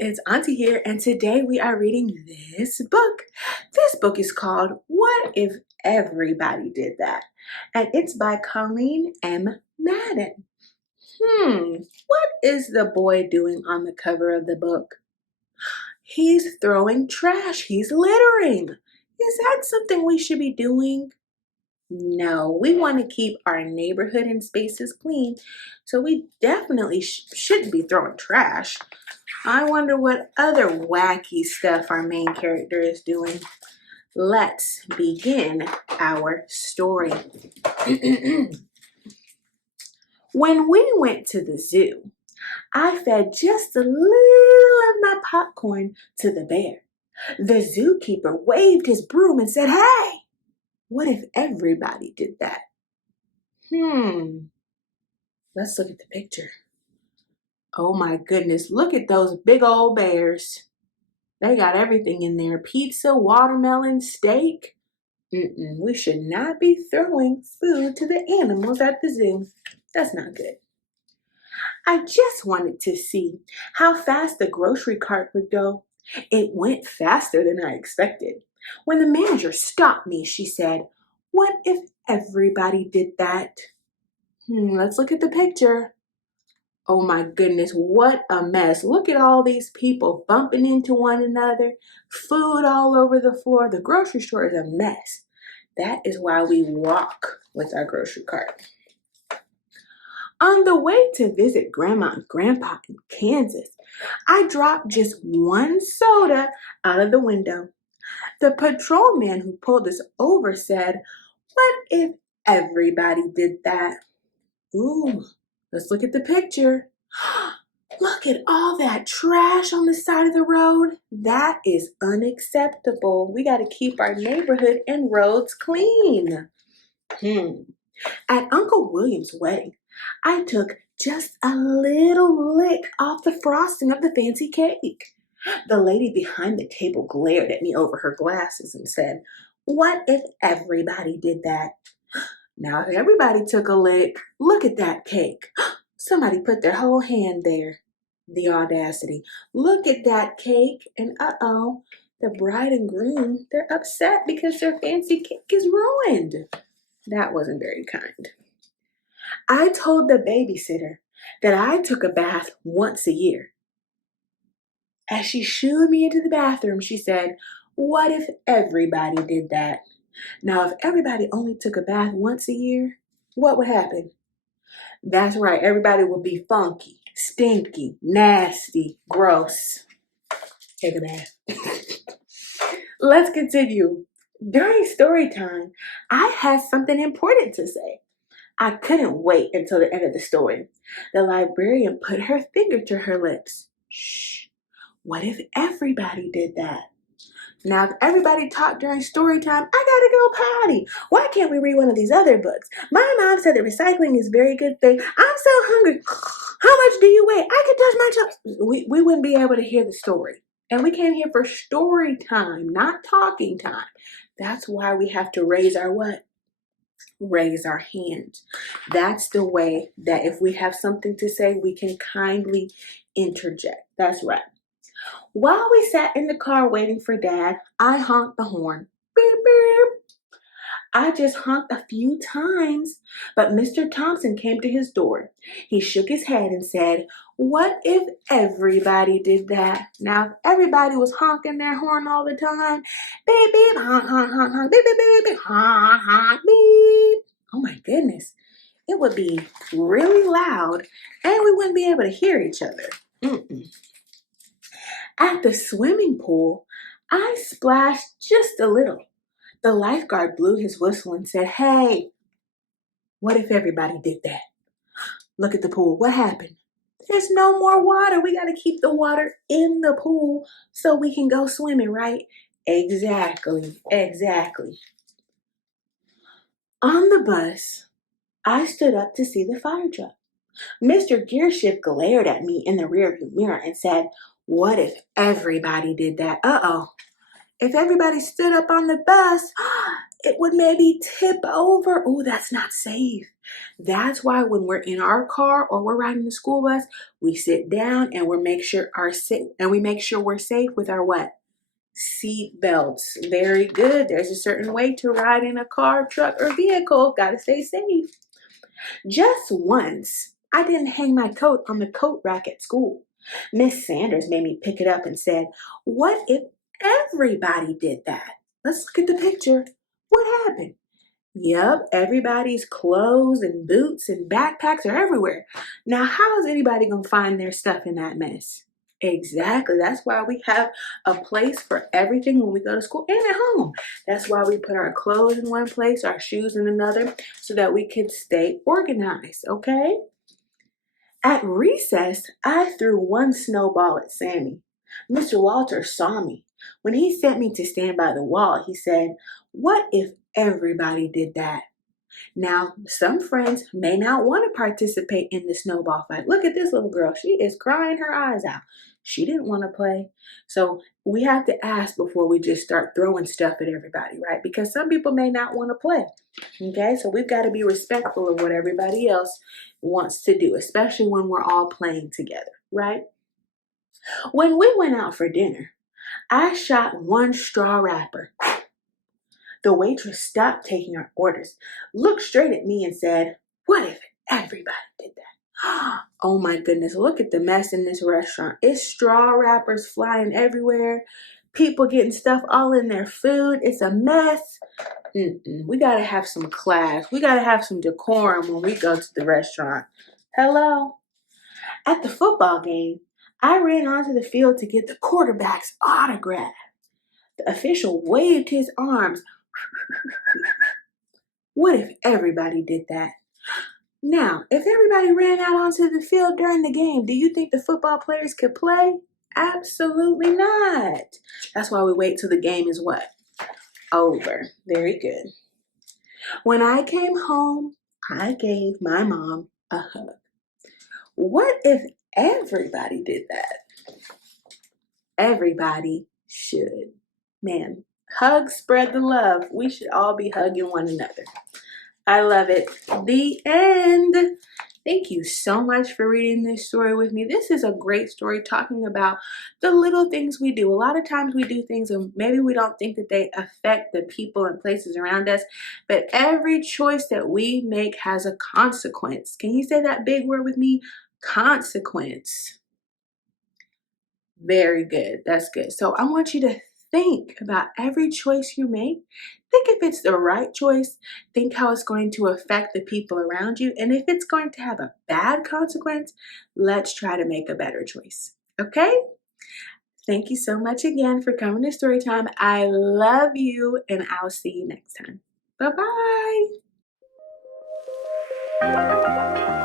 it's Auntie here, and today we are reading this book. This book is called What If Everybody Did That? And it's by Colleen M. Madden. What is the boy doing on the cover of the book? He's throwing trash. He's littering. Is that something we should be doing? No, we want to keep our neighborhood and spaces clean, so we definitely shouldn't be throwing trash. I wonder what other wacky stuff our main character is doing. Let's begin our story. When we went to the zoo, I fed just a little of my popcorn to the bear. The zookeeper waved his broom and said, "Hey, what if everybody did that?" Let's look at the picture. Oh my goodness, look at those big old bears. They got everything in there. Pizza, watermelon, steak. We should not be throwing food to the animals at the zoo. That's not good. I just wanted to see how fast the grocery cart would go. It went faster than I expected. When the manager stopped me, she said, "What if everybody did that?" Let's look at the picture. Oh my goodness, what a mess. Look at all these people bumping into one another, food all over the floor. The grocery store is a mess. That is why we walk with our grocery cart. On the way to visit Grandma and Grandpa in Kansas, I dropped just one soda out of the window. The patrolman who pulled us over said, "What if everybody did that?" Ooh, let's look at the picture. Look at all that trash on the side of the road. That is unacceptable. We got to keep our neighborhood and roads clean. At Uncle William's wedding, I took just a little lick off the frosting of the fancy cake. The lady behind the table glared at me over her glasses and said, "What if everybody did that?" Now, if everybody took a lick, look at that cake. Somebody put their whole hand there. The audacity. Look at that cake, and the bride and groom, they're upset because their fancy cake is ruined. That wasn't very kind. I told the babysitter that I took a bath once a year. As she shooed me into the bathroom, she said, "What if everybody did that?" Now, if everybody only took a bath once a year, what would happen? That's right, everybody would be funky, stinky, nasty, gross. Take a bath. Let's continue. During story time, I had something important to say. I couldn't wait until the end of the story. The librarian put her finger to her lips. Shh. What if everybody did that? Now, if everybody talked during story time, I gotta go potty. Why can't we read one of these other books? My mom said that recycling is a very good thing. I'm so hungry. How much do you weigh? I could touch my toes. We wouldn't be able to hear the story. And we came here for story time, not talking time. That's why we have to raise our what? Raise our hand. That's the way that if we have something to say, we can kindly interject. That's right. While we sat in the car waiting for Dad, I honked the horn. Beep, beep. I just honked a few times, but Mr. Thompson came to his door. He shook his head and said, "What if everybody did that?" Now, if everybody was honking their horn all the time, beep, beep, honk, honk, honk, honk, beep, beep, beep, beep, honk, honk, beep. Oh my goodness. It would be really loud and we wouldn't be able to hear each other. At the swimming pool, I splashed just a little. The lifeguard blew his whistle and said, "Hey, what if everybody did that?" Look at the pool. What happened? There's no more water. We got to keep the water in the pool so we can go swimming, right? Exactly. On the bus, I stood up to see the fire truck. Mr. Gearshift glared at me in the rearview mirror and said, "What if everybody did that?" If everybody stood up on the bus, it would maybe tip over. Oh, that's not safe. That's why when we're in our car or we're riding the school bus, we sit down and we make sure we're safe with our what? Seat belts. Very good. There's a certain way to ride in a car, truck, or vehicle. Gotta stay safe. Just once, I didn't hang my coat on the coat rack at school. Miss Sanders made me pick it up and said, "What if everybody did that?" Let's look at the picture. What happened? Yep, everybody's clothes and boots and backpacks are everywhere. Now, how is anybody going to find their stuff in that mess? Exactly. That's why we have a place for everything when we go to school and at home. That's why we put our clothes in one place, our shoes in another, so that we can stay organized, okay? At recess, I threw one snowball at Sammy. Mr. Walters saw me. When he sent me to stand by the wall, he said, "What if everybody did that?" Now, some friends may not want to participate in the snowball fight. Look at this little girl. She is crying her eyes out. She didn't want to play. So we have to ask before we just start throwing stuff at everybody, right? Because some people may not want to play. Okay, so we've got to be respectful of what everybody else wants to do, especially when we're all playing together, right? When we went out for dinner, I shot one straw wrapper. The waitress stopped taking our orders, looked straight at me and said, "What if everybody did that?" Oh my goodness, look at the mess in this restaurant. It's straw wrappers flying everywhere, people getting stuff all in their food. It's a mess. We gotta have some class. We gotta have some decorum when we go to the restaurant. Hello? At the football game, I ran onto the field to get the quarterback's autograph. The official waved his arms. What if everybody did that? Now, if everybody ran out onto the field during the game, do you think the football players could play? Absolutely not. That's why we wait till the game is what? Over. Very good. When I came home, I gave my mom a hug. What if everybody did that? Everybody should. Man, hug, spread the love. We should all be hugging one another. I love it. The end. Thank you so much for reading this story with me. This is a great story talking about the little things we do. A lot of times we do things and maybe we don't think that they affect the people and places around us, but every choice that we make has a consequence. Can you say that big word with me? Consequence. Very good. That's good. So I want you to think about every choice you make. Think if it's the right choice. Think how it's going to affect the people around you. And if it's going to have a bad consequence, let's try to make a better choice. Okay? Thank you so much again for coming to Storytime. I love you, and I'll see you next time. Bye-bye.